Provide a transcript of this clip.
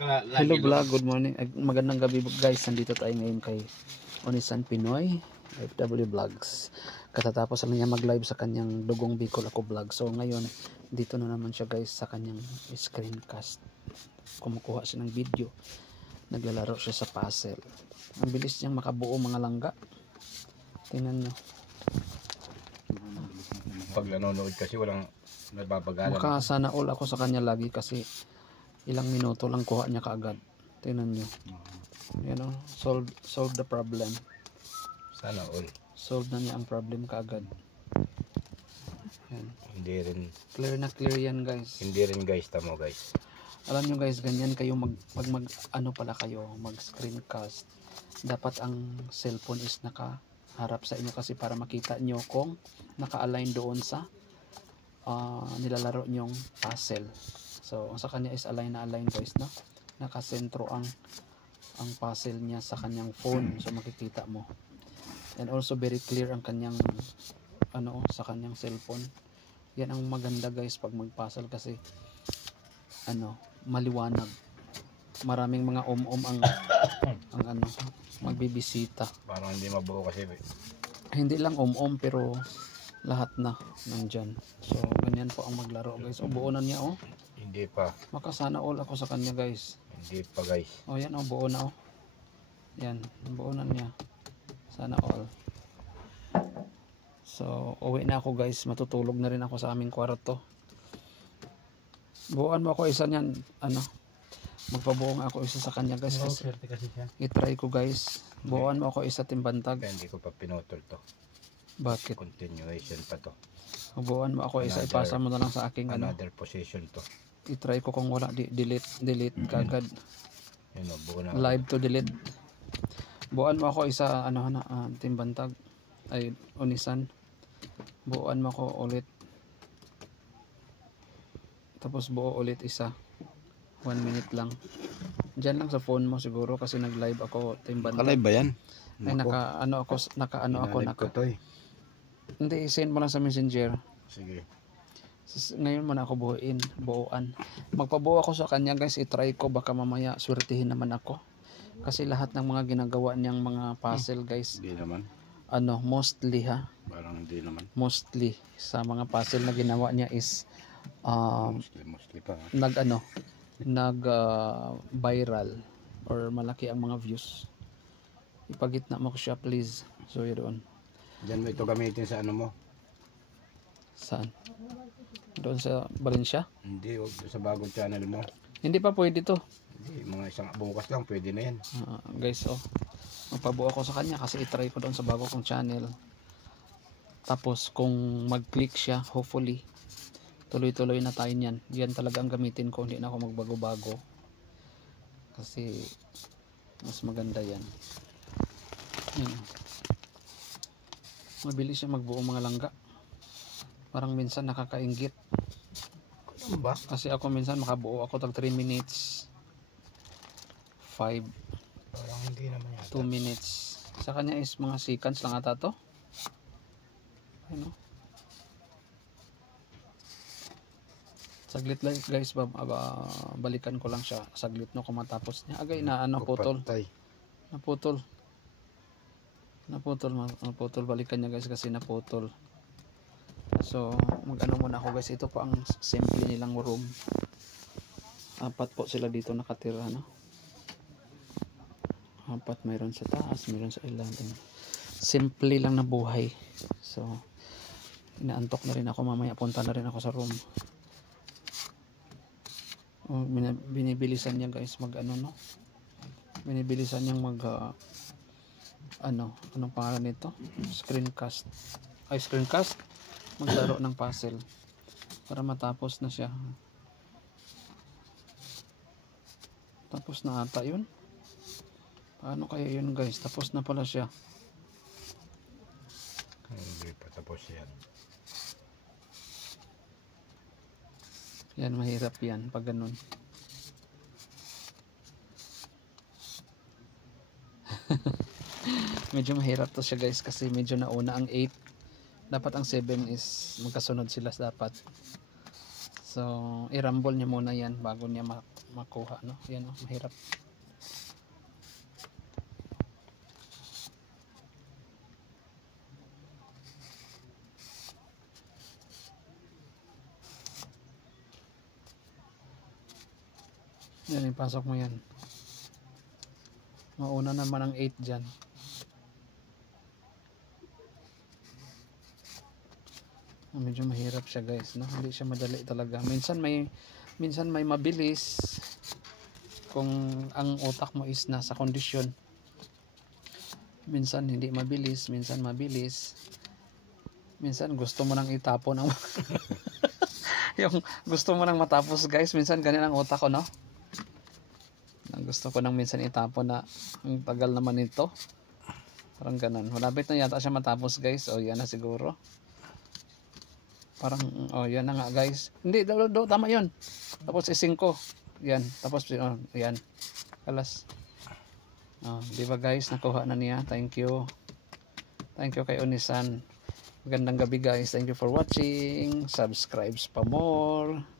Hello vlog, good morning. Magandang gabi guys. Nandito tayo ngayon kay Onisan Pinoy, FW Vlogs. Katatapos lang niya mag-live sa kanyang Dugong Bicol Ako Vlog. So ngayon, dito na naman siya guys sa kanyang screencast. Kumukuha siya ng video. Naglalaro siya sa puzzle. Ang bilis niyang makabuo mga langga. Tingnan nyo. Pag nanonood kasi walang nababagalan. Maka sana all ako sa kanya lagi kasi ilang minuto lang kuha niya kaagad. Tingnan nyo. Yan o. Solve the problem. Sana all. Solve na niya ang problem kaagad. Yan. Hindi rin. Clear na clear yan guys. Hindi rin guys. Tamo guys. Alam nyo guys, ganyan kayo pag ano pala kayo, mag screencast. Dapat ang cellphone is nakaharap sa inyo kasi para makita nyo kung naka-align doon sa nilalaro nyong puzzle. So, sa kanya is align na align guys, no? Nakasentro ang puzzle niya sa kanyang phone. So, makikita mo. And also very clear ang kanyang sa kanyang cellphone. Yan ang maganda guys pag mag-puzzle kasi maliwanag. Maraming mga ang magbibisita. Parang hindi mabuo kasi. Hindi lang pero lahat na nandyan. So, ganyan po ang maglaro guys. O, buo na niya oh. Hindi pa. Makasana all ako sa kanya guys. Hindi pa guys. O yan o, buo na o. Yan, buo na niya. Sana all. So, uwi na ako guys. Matutulog na rin ako sa aming kwarto. Buuan mo ako isa niyan. Magpabuo nga ako isa sa kanya guys. I-try ko guys. Buuan mo ako isa timbantag. Kaya hindi ko pa pinutol to. Bakit? Continuation pa to. Buuan mo ako isa. Ipasa mo na lang sa aking another position to. I-try ko kung wala. Delete kagad. Buo na. Live to delete. Buuan mo ako isa timbantag. Ay Onisan. Buuan mo ako ulit. Tapos buo ulit isa. 1 minute lang. Diyan lang sa phone mo siguro kasi nag-live ako timbantag. Naka-live ba yan? Ay naka Hindi, send mo lang sa messenger. Sige. Ngayon mo na ako buuan. Magpabuo ako sa kanya guys, i-try ko baka mamaya swertihin naman ako. Kasi lahat ng mga ginagawa niyang mga puzzle guys. Hindi naman. Mostly Parang hindi naman. Mostly sa mga puzzle na ginawa niya is mostly pa. Viral or malaki ang mga views. Ipagitna mo ko siya please. So yun doon. Diyan mo ito gamitin sa mo? Saan? Doon sa Valencia? Hindi, sa bagong channel mo. Hindi pa pwede to. Hindi, mga isang bukas lang pwede na yan. Guys, magpabuo ako sa kanya kasi itry ko doon sa bago kong channel. Tapos kung mag-click siya, hopefully tuloy-tuloy na tayo niyan. Yan talaga ang gamitin ko, hindi na ako magbago-bago. Kasi mas maganda yan. Mabilis siya magbuo mga langga. Parang minsan nakakainggit. Ano ba? Kasi ako minsan makabuo ako tag 3 minutes. 5. Parang hindi naman yata. 2 minutes. Sa kanya is mga seconds lang ata to. Saglit lang guys, balikan ko lang siya. Saglit no kung matapos niya. Agay na putol. Naputol. Balikan niya guys kasi naputol. So, muna ako guys. Ito po ang simple nilang room. 4 po sila dito nakatira, no? 4 mayroon sa taas, mayroon sa ilalim. Simple lang na buhay. So, inaantok na rin ako. Mamaya punta na rin ako sa room. Binibilisan niya guys binibilisan niyang anong pangalan nito? Screencast maglaro ng puzzle para matapos na siya. Tapos na ata yun. Paano kaya yun guys? Tapos na pala siya. Hindi pa tapos yan. Yan, mahirap yan pag ganun. Medyo mahirap to siya guys kasi medyo nauna ang 8. Dapat ang 7 is magkasunod sila dapat. So, i-rumble niya muna yan bago niya makuha, no? Yan, oh, mahirap. Yan, ipasok mo yan. Mauna naman ang 8 dyan. Medyo mahirap siya guys, no? Hindi siya madali talaga. Minsan may mabilis kung ang utak mo is nasa kondisyon. Minsan hindi mabilis, minsan mabilis. Minsan gusto mo nang itapon ang yung gusto mo nang matapos guys. Minsan ganyan ang utak ko, no? Gusto ko nang minsan itapon na ang tagal naman ito. Parang ganun. Malapit na yata siya matapos guys. O yan na siguro. Parang, oh yan na nga guys. Hindi, tama yun. Tapos is 5. Yan. Tapos, yan. Kalas. Di ba guys, nakuha na niya. Thank you. Thank you kay Onisan. Magandang gabi guys. Thank you for watching. Subscribe pa more.